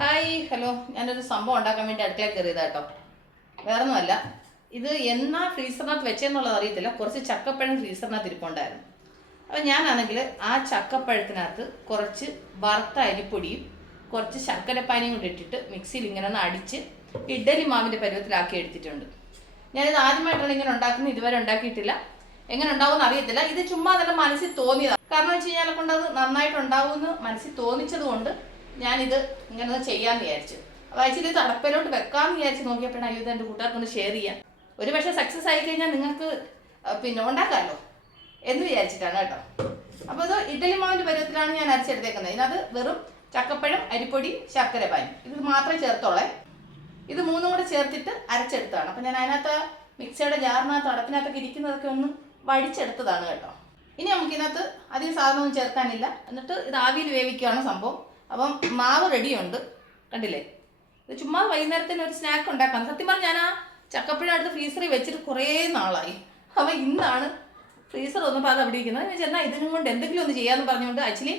Hi hello. ഞാനൊരു സംഭവം ഉണ്ടാക്കാൻ വേണ്ടി അടുക്കളയിൽ കയറിയതാ കേട്ടോ. വേറൊന്നുമല്ല. ഇത് എന്നാ ഫ്രീസറിനകത്ത് വെച്ചെന്നുള്ളത് അറിയത്തില്ല. കുറച്ച് ചക്കപ്പഴം ഫ്രീസറിനകത്ത് ഇരിപ്പുണ്ടായിരുന്നു. അപ്പോൾ ഞാനാണെങ്കിൽ ആ ചക്കപ്പഴത്തിനകത്ത് കുറച്ച് വറുത്ത അരിപ്പൊടിയും കുറച്ച് ശർക്കരപ്പാനിയും കൂടി ഇട്ടിട്ട് മിക്സിയിൽ ഇങ്ങനെ ഒന്ന് അടിച്ച് ഇഡ്ഡലി മാവിന്റെ പരുവത്തിലാക്കി എടുത്തിട്ടുണ്ട്. ഞാനിത് ആദ്യമായിട്ടാണ് ഇങ്ങനെ ഉണ്ടാക്കുന്നത്. ഇതുവരെ ഉണ്ടാക്കിയിട്ടില്ല. എങ്ങനെ ഉണ്ടാവും അറിയത്തില്ല. ഇത് ചുമ്മാ തന്നെ മനസ്സിൽ തോന്നിയതാണ് കാരണം വെച്ച് കഴിഞ്ഞാൽ കൊണ്ട് അത് നന്നായിട്ട് ഉണ്ടാവുമെന്ന് മനസ്സിൽ തോന്നിച്ചത് കൊണ്ട് ഞാനിത് ഇങ്ങനെ ചെയ്യാൻ വിചാരിച്ചു. അപ്പോൾ അയച്ചിട്ട് വെക്കാന്ന് വെക്കാമെന്ന് വിചാരിച്ച് നോക്കിയപ്പോഴാണ് അയ്യോ ഇത് എന്റെ കൂട്ടുകാർക്കൊന്ന് ഷെയർ ചെയ്യാം ഒരു പക്ഷേ സക്സസ് ആയി കഴിഞ്ഞാൽ നിങ്ങൾക്ക് പിന്നെ ഉണ്ടാക്കാമല്ലോ എന്ന് വിചാരിച്ചിട്ടാണ് കേട്ടോ. അപ്പോൾ ഇത് ഇഡലി മാവിന്റെ പരുവത്തിലാണ് ഞാൻ അരച്ചെടുത്തേക്കുന്നത്. ഇതിനകത്ത് വെറും ചക്കപ്പഴം അരിപ്പൊടി ശർക്കര പാനി. ഇത് മാത്രമേ ചേർത്തോളേ ഇത് മൂന്നും കൂടെ ചേർത്തിട്ട് അരച്ചെടുത്തതാണ്. അപ്പം ഞാൻ അതിനകത്ത് മിക്സിയുടെ ജാറിനകത്ത് അടപ്പിനകത്തൊക്കെ ഇരിക്കുന്നതൊക്കെ ഒന്ന് വടിച്ചെടുത്തതാണ് കേട്ടോ. ഇനി നമുക്ക് ഇതിനകത്ത് അധികം സാധനമൊന്നും ചേർക്കാനില്ല. എന്നിട്ട് ഇത് ആവിയിൽ വേവിക്കുകയാണ് സംഭവം. അപ്പം മാവ് റെഡിയുണ്ട് കണ്ടില്ലേ? ഇത് ചുമ്മാ വൈകുന്നേരത്തിന് ഒരു സ്നാക്ക് ഉണ്ടാക്കാം. സത്യം പറഞ്ഞാൽ ഞാൻ ആ ചക്കപ്പഴം അടുത്ത് ഫ്രീസറിൽ വെച്ചിട്ട് കുറേ നാളായി. അപ്പം ഇന്നാണ് ഫ്രീസർ വന്നപ്പോൾ അത് അവിടെ ഇരിക്കുന്നത്. ഞാൻ ചെന്നാൽ ഇതിനും കൊണ്ട് എന്തെങ്കിലും ഒന്ന് ചെയ്യാമെന്ന് പറഞ്ഞുകൊണ്ട് ആക്ച്വലി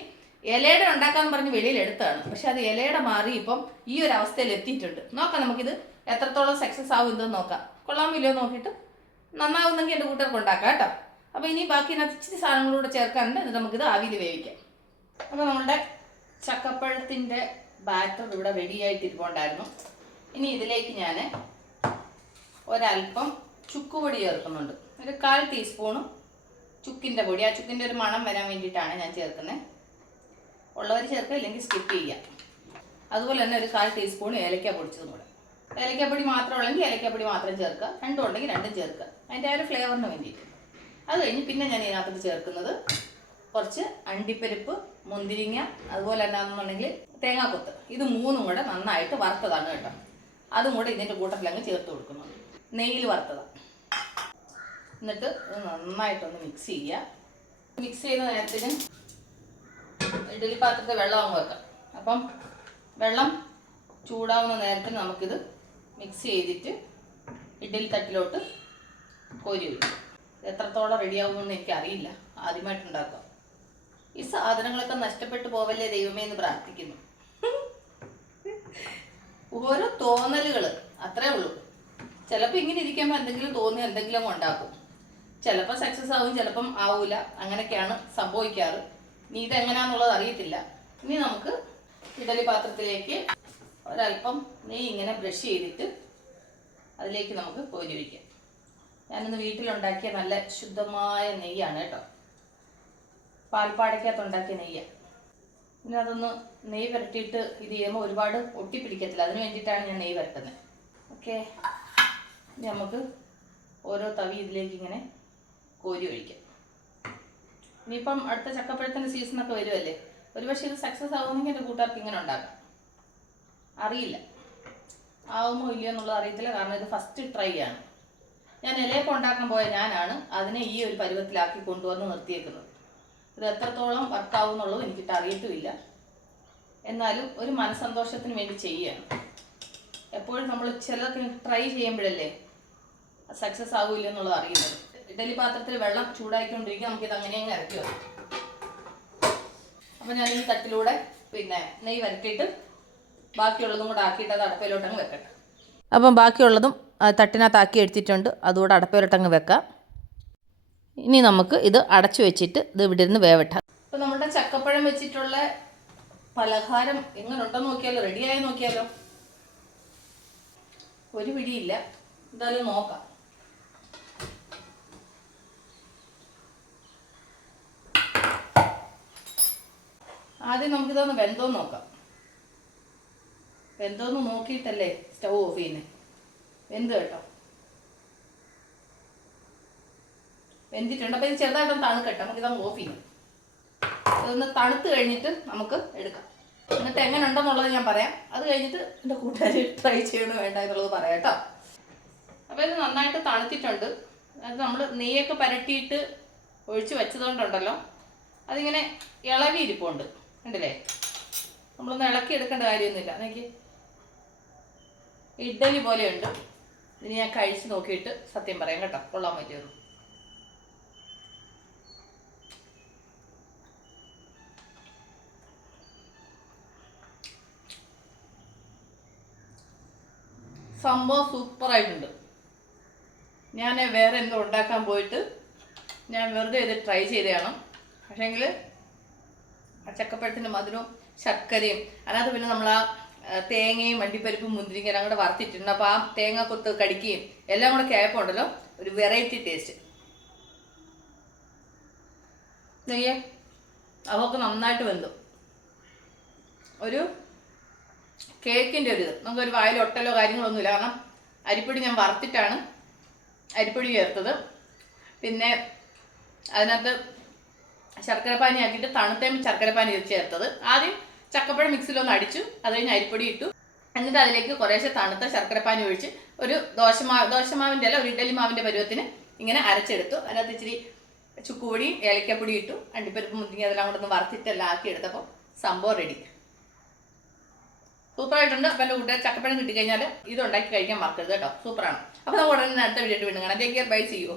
ഇലയുടെ ഉണ്ടാക്കാമെന്ന് പറഞ്ഞ് വെളിയിൽ എടുത്താണ് പക്ഷെ അത് ഇലയുടെ മാറി ഇപ്പം ഈ ഒരു അവസ്ഥയിൽ എത്തിയിട്ടുണ്ട്. നോക്കാം നമുക്കിത് എത്രത്തോളം സക്സസ് ആവും എന്തെന്ന് നോക്കാം. കൊള്ളാമോ ഇല്ലയോ നോക്കിയിട്ട് നന്നാവുന്നെങ്കിൽ എന്റെ കൂട്ടുകാർക്ക് ഉണ്ടാക്കാം കേട്ടോ. അപ്പോൾ ഇനി ബാക്കി ഇതിനകത്ത് ഇച്ചിരി സാധനങ്ങളൂടെ ചേർക്കാനുണ്ട്. എന്നിട്ട് നമുക്കിത് ആവിയിൽ വേവിക്കാം. അപ്പോൾ നമ്മുടെ ചക്കപ്പഴത്തിന്റെ ബാറ്റർ ഇവിടെ റെഡിയായിട്ട് ഇരിപ്പുണ്ടായിരുന്നു ഇനി ഇതിലേക്ക് ഞാൻ ഒരല്പം ചുക്കുപൊടി ചേർക്കുന്നുണ്ട്. ഒരു കാൽ ടീസ്പൂണും ചുക്കിന്റെ പൊടി. ആ ചുക്കിന്റെ ഒരു മണം വരാൻ വേണ്ടിയിട്ടാണ് ഞാൻ ചേർക്കുന്നത് ഉള്ളവർ ചേർക്കുക ഇല്ലെങ്കിൽ സ്കിപ്പ് ചെയ്യാം അതുപോലെ തന്നെ ഒരു കാൽ ടീസ്പൂൺ ഏലക്ക പൊടിച്ചതും കൂടെ. ഏലക്കപ്പൊടി മാത്രം ഉള്ളെങ്കിൽ ഏലക്കപ്പൊടി മാത്രം ചേർക്കുക. രണ്ടും ഉണ്ടെങ്കിൽ രണ്ടും ചേർക്കുക. അതിന്റെ ആ ഒരു ഫ്ലേവറിന് വേണ്ടിയിട്ട്. അത് കഴിഞ്ഞ് പിന്നെ ഞാൻ ഇതിനകത്തോട്ട് ചേർക്കുന്നത് കുറച്ച് അണ്ടിപ്പരിപ്പ് മുന്തിരിങ്ങ അതുപോലെ എന്നാണെന്നുണ്ടെങ്കിൽ തേങ്ങാക്കൊത്ത്. ഇത് മൂന്നും കൂടെ നന്നായിട്ട് വറുത്തതാണ് കേട്ടോ. അതും കൂടെ ഇതിന്റെ കൂട്ടത്തിൽ അങ്ങ് ചേർത്ത് കൊടുക്കുന്നു. നെയ്യിൽ വറുത്തതാണ് എന്നിട്ട് ഇത് നന്നായിട്ടൊന്ന് മിക്സ് ചെയ്യുക. മിക്സ് ചെയ്യുന്ന നേരത്തിന് ഇഡലി പാത്രത്തിൽ വെള്ളം അങ്ങ് വെക്കാം. അപ്പം വെള്ളം ചൂടാവുന്ന നേരത്തിന് നമുക്കിത് മിക്സ് ചെയ്തിട്ട് ഇഡലി തട്ടിലോട്ട് കോരി വയ്ക്കും എത്രത്തോളം റെഡിയാവുമെന്ന് എനിക്ക് അറിയില്ല ഉണ്ടാക്കുക ഈ സാധനങ്ങളൊക്കെ നഷ്ടപ്പെട്ടു പോവല്ലേ ദൈവമേ എന്ന് പ്രാർത്ഥിക്കുന്നു. ഓരോ തോന്നലുകൾ അത്രേ ഉള്ളൂ. ചിലപ്പോൾ ഇങ്ങനെ ഇരിക്കുമ്പോൾ എന്തെങ്കിലും തോന്നി എന്തെങ്കിലും ഉണ്ടാക്കും. ചിലപ്പോൾ സക്സസ് ആവും ചിലപ്പം ആവൂല. അങ്ങനെയൊക്കെയാണ് സംഭവിക്കാറ്. നീ ഇതെങ്ങനെയാണെന്നുള്ളത് അറിയത്തില്ല. ഇനി നമുക്ക് ഇഡലി പാത്രത്തിലേക്ക് ഒരല്പം നെയ്യ് ഇങ്ങനെ ബ്രഷ് ചെയ്തിട്ട് അതിലേക്ക് നമുക്ക് കോരി ഒഴിക്കാം ഞാനിന്ന് വീട്ടിലുണ്ടാക്കിയ നല്ല ശുദ്ധമായ നെയ്യാണ് കേട്ടോ. പാൽപ്പാടയ്ക്കകത്ത് ഉണ്ടാക്കിയ നെയ്യാണ് പിന്നെ അതൊന്ന് നെയ്യ് പുരട്ടിയിട്ട് ഇത് ചെയ്യുമ്പോൾ ഒരുപാട് ഒട്ടിപ്പിടിക്കത്തില്ല. അതിന് വേണ്ടിയിട്ടാണ് ഞാൻ നെയ്യ് പുരട്ടുന്നത് ഓക്കെ. ഇനി നമുക്ക് ഓരോ തവി ഇതിലേക്ക് ഇങ്ങനെ കോരി ഒഴിക്കാം. ഇനിയിപ്പം അടുത്ത ചക്കപ്പഴത്തിന്റെ സീസണൊക്കെ വരുമല്ലേ ഒരുപക്ഷെ ഇത് സക്സസ് ആവുമെങ്കിൽ എന്റെ കൂട്ടുകാർക്ക് ഇങ്ങനെ ഉണ്ടാക്കാം. അറിയില്ല. ആവുമോ ഇല്ലയോ എന്നുള്ളത് അറിയത്തില്ല. കാരണം ഇത് ഫസ്റ്റ് ട്രൈ ആണ്. ഞാൻ ഇലയൊക്കെ ഉണ്ടാക്കാൻ പോയ ഞാനാണ് അതിനെ ഈ ഒരു പരുവത്തിലാക്കി കൊണ്ടുവന്ന് നിർത്തിയേക്കുന്നത്. ഇത് എത്രത്തോളം വർക്കാവും എന്നുള്ളത് എനിക്കിട്ട് അറിയത്തുമില്ല. എന്നാലും ഒരു മനസ്സന്തോഷത്തിന് വേണ്ടി ചെയ്യുകയാണ് എപ്പോഴും നമ്മൾ ചിലതൊക്കെ ട്രൈ ചെയ്യുമ്പോഴല്ലേ സക്സസ് ആവില്ല എന്നുള്ളത് അറിയുന്നത്. ഇഡലി പാത്രത്തിൽ വെള്ളം ചൂടാക്കിക്കൊണ്ടിരിക്കുക നമുക്കിത് അങ്ങനെ അങ്ങ് ഇറക്കി വെക്കാം. അപ്പം ഞാൻ ഈ തട്ടിലൂടെ പിന്നെ നെയ്യ് വരട്ടിയിട്ട് ബാക്കിയുള്ളതും കൂടെ ആക്കിയിട്ട് അത് അടപ്പയിലോട്ടങ്ങ് വെക്കട്ടെ. അപ്പം ബാക്കിയുള്ളതും തട്ടിനകത്താക്കി എടുത്തിട്ടുണ്ട്. അതുകൂടെ അടപ്പയിലോട്ടങ്ങ് വെക്കാം. ഇനി നമുക്ക് ഇത് അടച്ചു വെച്ചിട്ട് ഇത് ഇവിടെ ഇരുന്ന് വേവട്ടാം. അപ്പോൾ നമ്മുടെ ചക്കപ്പഴം വെച്ചിട്ടുള്ള പലഹാരം എങ്ങനെ ഉണ്ടെന്ന് നോക്കിയാലോ റെഡിയായി നോക്കിയാലോ? ഒരു പിടിയില്ല. എന്തായാലും നോക്കാം. ആദ്യം നമുക്കിതൊന്ന് വെന്തോന്ന് നോക്കാം. വെന്തോന്ന് നോക്കിയിട്ടല്ലേ സ്റ്റൗ ഓഫ് ചെയ്യുന്നത് വെന്ത് കേട്ടോ. വെന്തിട്ടുണ്ട്. അപ്പോൾ ഇത് ചെറുതായിട്ടൊന്ന് തണുക്കട്ടെ. നമുക്ക് നമുക്കിതൊന്ന് ഓഫ് ചെയ്യാം. ഇതൊന്ന് തണുത്ത് കഴിഞ്ഞിട്ട് നമുക്ക് എടുക്കാം. എന്നിട്ട് എങ്ങനെ ഉണ്ടെന്നുള്ളത് ഞാൻ പറയാം. അത് കഴിഞ്ഞിട്ട് എന്റെ കൂട്ടുകാർ ട്രൈ ചെയ്യണോ വേണ്ട എന്നുള്ളത് പറയാം കേട്ടോ. അപ്പോൾ ഇത് നന്നായിട്ട് തണുത്തിട്ടുണ്ട്. അത് നമ്മൾ നെയ്യൊക്കെ പരട്ടിയിട്ട് ഒഴിച്ച് വെച്ചതുകൊണ്ടുണ്ടല്ലോ. അതിങ്ങനെ ഇളകി ഇരിപ്പുണ്ട്. കണ്ടില്ലേ? നമ്മളൊന്ന് ഇളക്കി എടുക്കേണ്ട കാര്യമൊന്നുമില്ല. എനിക്ക് ഇഡ്ഡലി പോലെയുണ്ട്. ഇനി ഞാൻ കഴിച്ച് നോക്കിയിട്ട് സത്യം പറയാം കേട്ടോ. കൊള്ളാൻ പറ്റുമെന്ന്. സംഭവം സൂപ്പറായിട്ടുണ്ട്. ഞാൻ വേറെ എന്തോ ഉണ്ടാക്കാൻ പോയിട്ട് ഞാൻ വെറുതെ ഇത് ട്രൈ ചെയ്തതാണ്. പക്ഷേങ്കിൽ ആ ചക്കപ്പഴത്തിന്റെ മധുരവും ശർക്കരയും അതിനകത്ത് പിന്നെ നമ്മൾ ആ തേങ്ങയും വണ്ടിപ്പരിപ്പും മുന്തിരിങ്ങയും അങ്ങോട്ട് വറുത്തിട്ടുണ്ട്. അപ്പോൾ ആ തേങ്ങ കൊത്ത് കടിക്കുകയും എല്ലാം കൂടെ ആയപ്പോൾ ഉണ്ടല്ലോ ഒരു വെറൈറ്റി ടേസ്റ്റ് നെയ്യേ അവർക്ക് നന്നായിട്ട് വെന്തു. ഒരു കേക്കിന്റെ ഒരു ഇത്. നമുക്കൊരു വായിൽ ഒട്ടലോ കാര്യങ്ങളൊന്നുമില്ല. കാരണം അരിപ്പൊടി ഞാൻ വറുത്തിട്ടാണ് അരിപ്പൊടി ചേർത്തത്. പിന്നെ അതിനകത്ത് ശർക്കരപ്പാനി ആക്കിയിട്ട് തണുത്തേം ശർക്കരപ്പാനി ചേർത്തത്. ആദ്യം ചക്കപ്പഴം മിക്സിലൊന്ന് അടിച്ചു. അത് കഴിഞ്ഞ് അരിപ്പൊടി ഇട്ടു. എന്നിട്ട് അതിലേക്ക് കുറേശ്ശെ തണുത്ത ശർക്കരപ്പാനി ഒഴിച്ച് ഒരു ദോശമാവ് ദോശമാവിന്റെ അല്ല ഒരു ഇഡലി മാവിന്റെ പരുവത്തിന് ഇങ്ങനെ അരച്ചെടുത്തു. അതിനകത്ത് ഇച്ചിരി ചുക്കുപൊടിയും ഏലക്കപ്പൊടി ഇട്ടു. അണ്ടിപ്പരിപ്പ് മുന്തിങ്ങി അതെല്ലാം കൂടെ ഒന്ന് വറുത്തിട്ടെല്ലാം ആക്കി എടുത്തപ്പോൾ സംഭവം റെഡി സൂപ്പറായിട്ടുണ്ട്. അപ്പം എന്റെ കൂട്ടുകാർ ചക്കപ്പഴം കിട്ടിക്കഴിഞ്ഞാൽ ഇത് ഉണ്ടാക്കി കഴിക്കാൻ മറക്കരുത് കേട്ടോ. സൂപ്പറാണ്. അപ്പോൾ നമുക്ക് ഉടനെ അടുത്ത വീഡിയോ വീണ്ടും കാണാം. ടേക്ക് കെയർ ബൈ ചെയ്യൂ